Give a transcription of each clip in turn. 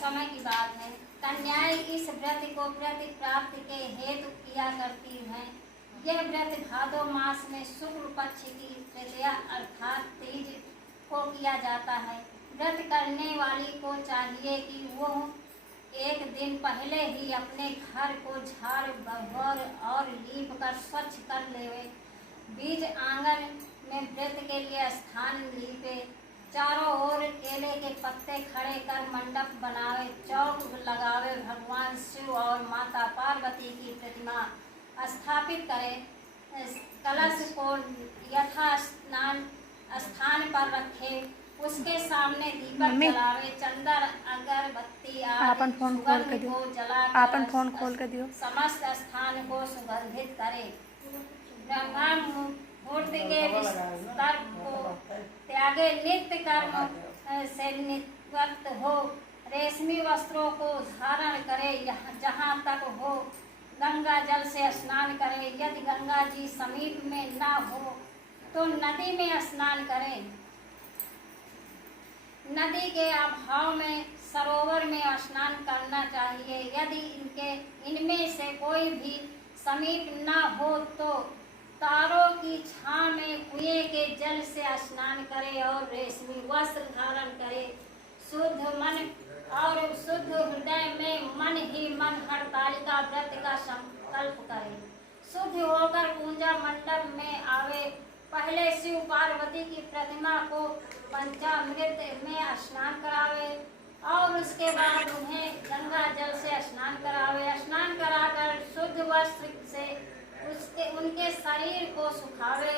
समय की बात है। कन्याएं इस व्रत को प्रति प्राप्ति के हेतु किया करती हैं। यह व्रत भादो मास में शुक्ल पक्ष की तृतीया अर्थात तीज को किया जाता है। व्रत करने वाली को चाहिए कि वह एक दिन पहले ही अपने घर को झाड़ बहोर और लीप कर स्वच्छ कर लेवे। बीज आंगन में व्रत के लिए स्थान लीपे। चारों ओर केले के पत्ते खड़े कर मंडप बनावे। चौक लगावे। भगवान शिव और माता पार्वती की प्रतिमा स्थापित करे। कलश को यथा स्थान पर रखे। उसके सामने दीपक जलावे। चंदन अगरबत्ती आदि सुगंध को जलाकर समस्त स्थान को सुगंधित करे। ब्रह्मा मुहूर्त के विस्तार को त्यागे। नित्य कर्म से निवृत्त हो। रेशमी वस्त्रों को धारण करे। जहाँ तक हो गंगा जल से स्नान करे। यदि गंगा जी समीप में न हो तो नदी में स्नान करें। नदी के अभाव में सरोवर में स्नान करना चाहिए। यदि इनमें से कोई भी समीप न हो तो तारों की छांव में कुएं के जल से स्नान करे और रेशमी वस्त्र धारण करे। शुद्ध मन और शुद्ध हृदय में मन ही मन हरतालिका व्रत का संकल्प करे। शुद्ध होकर पूजा मंडप में आवे। पहले शिव पार्वती की प्रतिमा को पंचामृत में स्नान करावे और उसके बाद उन्हें गंगा जल से स्नान करावे। स्नान कराकर शुद्ध वस्त्र से उनके शरीर को सुखावे।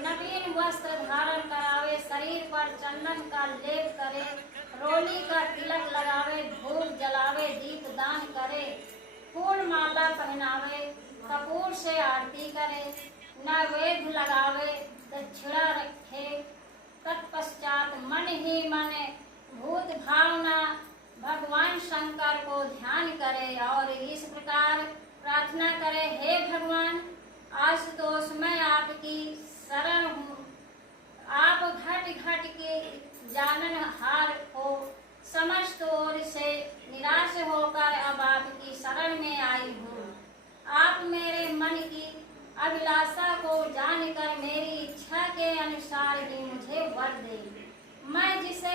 नवीन वस्त्र धारण करावे। शरीर पर चंदन का लेप करे। रोली का तिलक लगावे। धूप जलावे। दीप दान करे। फूल माला पहनावे। कपूर से आरती करे। नैवेद्य लगावे। दक्षिणा रखे। तत्पश्चात मन ही मन भूत भावना भगवान शंकर को ध्यान करे और इस प्रकार प्रार्थना करे, हे भगवान आशुतोष मैं आपकी शरण हूँ। आप घट घट के जाननहार हो। समस्त ओर से निराश होकर अब आपकी शरण में आई हूँ। आप मेरे मन की अभिलाषा को जानकर मेरी इच्छा के अनुसार ही मुझे वर दे। मैं जिसे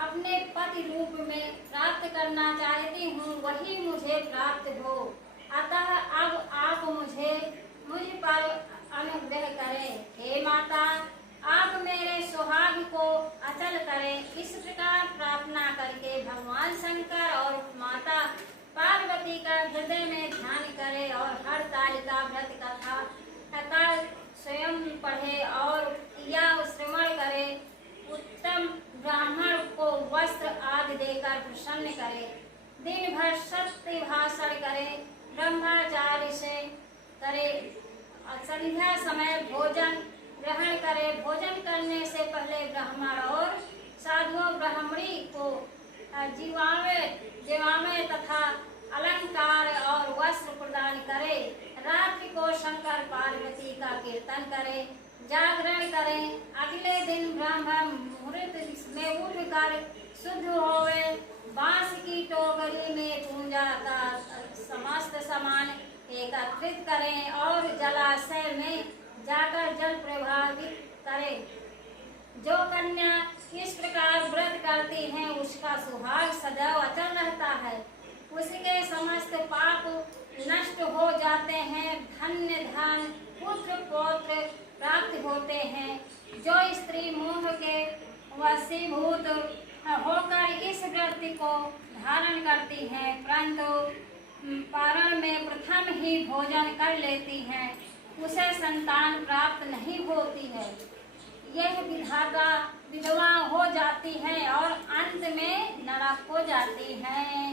अपने पति रूप में प्राप्त करना चाहती हूँ वही मुझे प्राप्त हो। अतः अब आप मुझ पर अनुग्रह करें। हे माता आप मेरे सुहाग को अचल करें। इस प्रकार प्रार्थना करके भगवान शंकर और माता पार्वती का हृदय में ध्यान करे और हरतालिका व्रत कथा स्वयं पढ़े और या श्रवण करे। उत्तम ब्राह्मण को वस्त्र आदि देकर प्रसन्न करे। दिन भर सत्य भाषण करे। ब्रह्मचार्य से करे। संध्या समय भोजन ग्रहण करे। भोजन करने से पहले ब्राह्मण और साधुओं ब्राह्मणी को जीवामे तथा अलंकार और वस्त्र प्रदान करे। रात्रि को शंकर पार्वती का कीर्तन करे। जागरण करें। अगले दिन ब्रह्म मुहूर्त में उठकर शुद्ध होवे। बांस की टोकरी में पूजा का समस्त सामान एकत्रित करें और जलाशय में जाकर जल प्रभावित करें। जो कन्या इस प्रकार व्रत करती है उसका सुहाग सदैव अचल रहता है। उसके समस्त पाप नष्ट हो जाते हैं। धन्य धन पुत्र पौत्र प्राप्त होते हैं। जो स्त्री मोह के वशीभूत होकर इस व्रत को धारण करती हैं परंतु पारण में प्रथम ही भोजन कर लेती हैं उसे संतान प्राप्त नहीं होती है। यह विधाता विधवा हो जाती है और अंत में नरक हो जाती है।